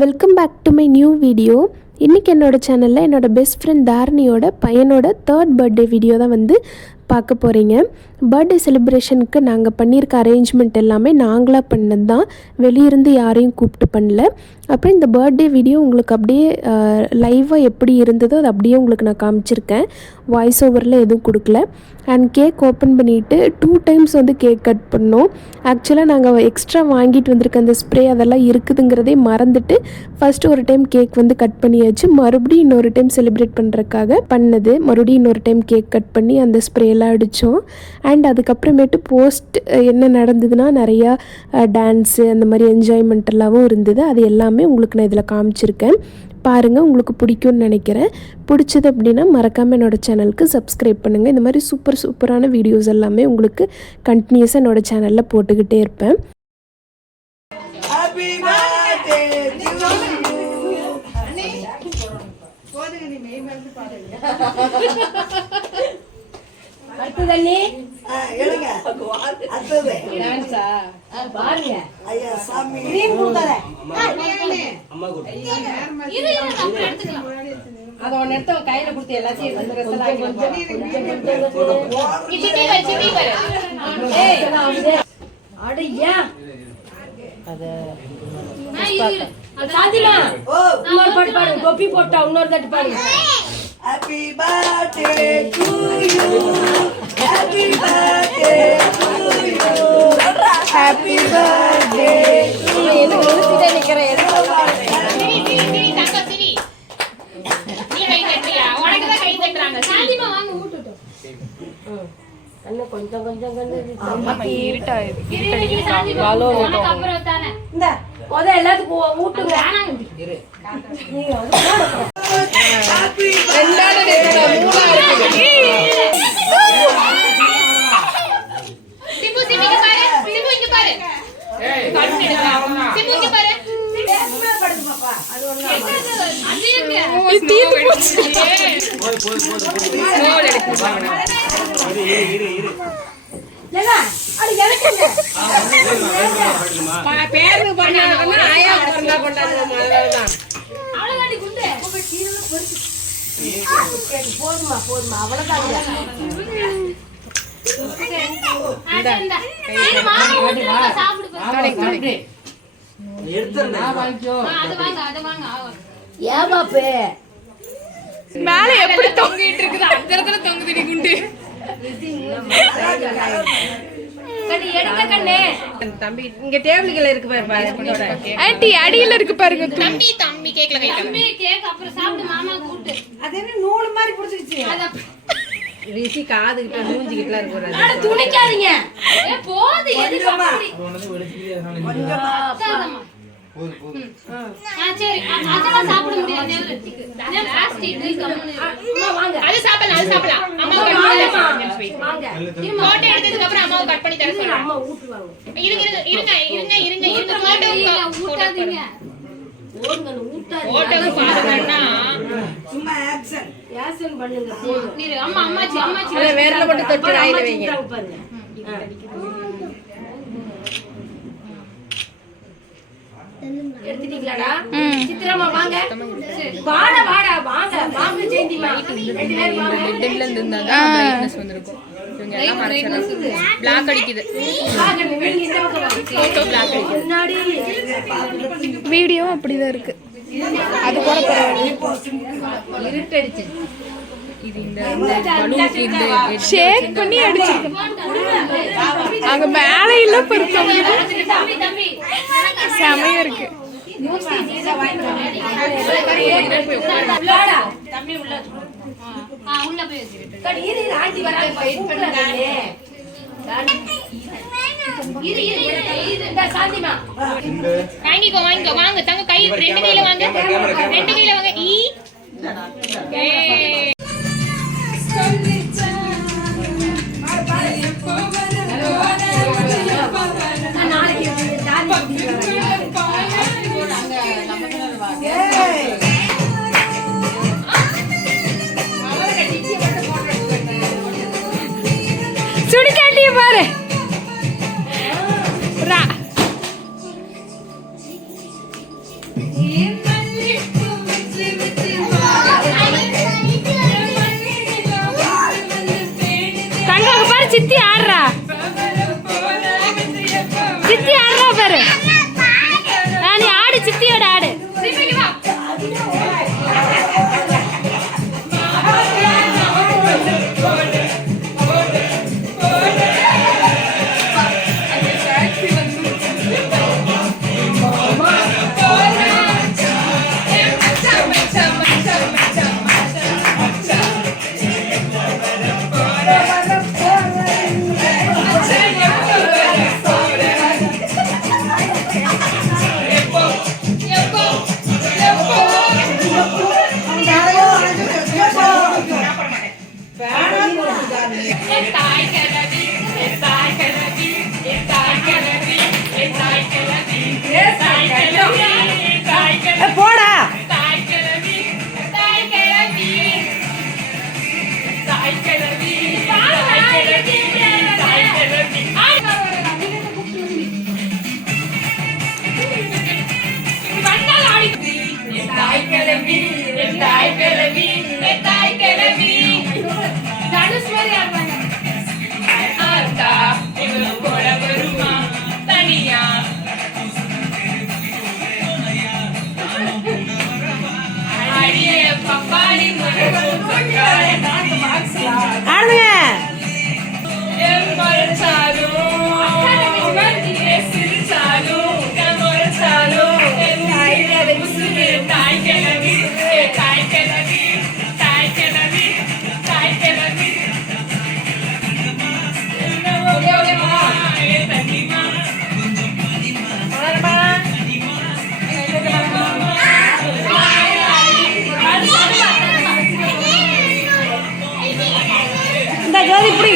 Welcome back to my new video. இன்றைக்கி என்னோடய சேனலில் என்னோடய பெஸ்ட் ஃப்ரெண்ட் தாரணியோட பையனோட 3rd பர்த்டே வீடியோ தான் வந்து பார்க்க போகிறீங்க. பர்த்டே செலிப்ரேஷனுக்கு நாங்கள் பண்ணியிருக்க அரேஞ்ச்மெண்ட் எல்லாமே நாங்களாக பண்ணது தான், வெளியிருந்து யாரையும் கூப்பிட்டு பண்ணல. அப்புறம் இந்த பர்த்டே வீடியோ உங்களுக்கு அப்படியே லைவாக எப்படி இருந்ததோ அது அப்படியே உங்களுக்கு நான் காமிச்சிருக்கேன். வாய்ஸ் ஓவரில் எதுவும் கொடுக்கல. அண்ட் கேக் ஓப்பன் பண்ணிவிட்டு 2 டைம்ஸ் வந்து கேக் கட் பண்ணோம். ஆக்சுவலாக நாங்கள் எக்ஸ்ட்ரா வாங்கிட்டு வந்திருக்க அந்த ஸ்ப்ரே அதெல்லாம் இருக்குதுங்கிறதே மறந்துட்டு ஃபஸ்ட்டு ஒரு டைம் கேக் வந்து கட் பண்ணியாச்சு. மறுபடியும் இன்னொரு டைம் செலிப்ரேட் பண்ணுறதுக்காக பண்ணது. மறுபடியும் இன்னொரு டைம் கேக் கட் பண்ணி அந்த ஸ்ப்ரேலாம் அடித்தோம். அண்ட் அதுக்கப்புறமேட்டு போஸ்ட் என்ன நடந்ததுன்னா நிறையா டான்ஸு அந்த மாதிரி என்ஜாய்மெண்ட் எல்லாமும் இருந்தது. அது எல்லாமே உங்களுக்கு நான் இதில் காமிச்சிருக்கேன். பாருங்கள், உங்களுக்கு பிடிக்கும்னு நினைக்கிறேன். பிடிச்சது அப்படின்னா மறக்காமல் என்னோடய சேனலுக்கு சப்ஸ்கிரைப் பண்ணுங்கள். இந்த மாதிரி சூப்பரான வீடியோஸ் எல்லாமே உங்களுக்கு கண்டினியூஸாக என்னோடய சேனலில் போட்டுக்கிட்டே இருப்பேன். கையில கொடுத்து எல்லாத்தையும் கோப்பி போட்டா இன்னொரு தட்டு பாருங்க. Happy birthday to you. Happy birthday to you. Happy birthday to you. என்ன நிறுத்திட்டே நிக்கிறேன். சிரி தங்க சிரி. நீ கை தட்டியா? உனக்கு தான் கை தட்டறாங்க. சாந்திமா வாங்க ஊட்டுட்டு. கொஞ்சம் அம்மா இருட்டா இருக்கு. வாலோ உனக்கு அப்புறம் தானே. இந்த ஓத எல்லாத்துக்கும் ஊட்டுங்க. இரு. நீங்க ரெண்டாவது நேரத்துல மூணாவது சிம்பு சிமிங்க பாரு. சிம்பு இங்க பாரு. ஏய் கண்ணு எடுடா. சிம்பு இங்க பாரு. மேல படுங்க பாப்பா. அது ஒண்ணு அது எங்க தீந்து போச்சு. போய் எடுக்கு பாருங்க. இரு லேலா அடி எனக்குங்க. பேரு பண்ணாதன்னா ஆயா பொறந்தா கொண்டாடுவோம். அதனாலதான் அவளவாடி குண்டு உங்க கீழ பொறுத்து போதுமா அவ்வளவுதான். மேல எப்படி தொங்கிட்டு இருக்குது? அந்த இடத்துல தொங்குது குண்டு. தம்பி இங்க டேபிள்ல இருக்கு பாரு. ஆன்ட்டி அடியில இருக்கு பாருங்க. தம்பி கேக்ல கை தம்பி கேக் அப்புறம் சாப்பிடு மாமா கூட்டு. அது என்ன நூல் மாதிரி புடிச்சிருச்சு. அத ரிசி காது கிட்ட மூஞ்சி கிட்ட இருக்குற. அட துணிக்காதீங்க. ஏ போடு எது சாப்பிடு. கொஞ்சமா போடு. சரி அதெல்லாம் சாப்பிட முடியாது. நான் பிளாஸ்டிக் கம்முனு. அம்மா வாங்க. அது சாப்பிடலாம். அம்மா வாங்க. போட்டோ எடுத்ததுக்கு அப்புறம் அம்மாவை கட் பண்ணி தர சொல்றேன். அம்மா ஊட்டுவாங்க. இருங்க போட்டோ ஊட்டாதீங்க. போட்டோ பாருங்கன்னா சும்மா ஆக்சன் பண்ணுங்க. நீங்க அம்மாச்சி வேறல போட்டு தொட்டு ஆயிர வைங்க. எடுத்துட்டீங்களாடா? சித்ராமா வாங்க. வாங்க ஜெயந்திமா. ரெண்டு பேரும் வாங்க. டெல்ல இருந்தா பிரைட்னஸ் வந்திருக்கும். இவங்க எல்லாம் மறைச்சறாங்க. பிளாக் அடிக்குது. போட்டோ பிளாக் அடிக்குது. முன்னாடி வீடியோ அப்படிதான் இருக்கு. அது கூட பரவாயில்லை. இருட்டடிச்சு. இது இந்த பலூனுக்கு இந்த ஷேக் பண்ணி அடிச்சிருக்கு. அங்க மேல இல்ல பருத்தம். செமையா இருக்கு. உள்ள போய் வச்சிரு. கடீரி ராஜி வராங்க. வெயிட் பண்ணுங்க. இந்த சாந்திமா வாங்கிக்கோ வாங்க. தங்க கை ரெண்டு கையில வாங்க. ஈ சுடிக்காட்டிய பாரு. Yeah. ஆடுறா சித்தி ஆடுறா பாரு நீ ஆடு சித்தியோட ஆடு போடா ஆடுங்க இந்த ஜோதி புடி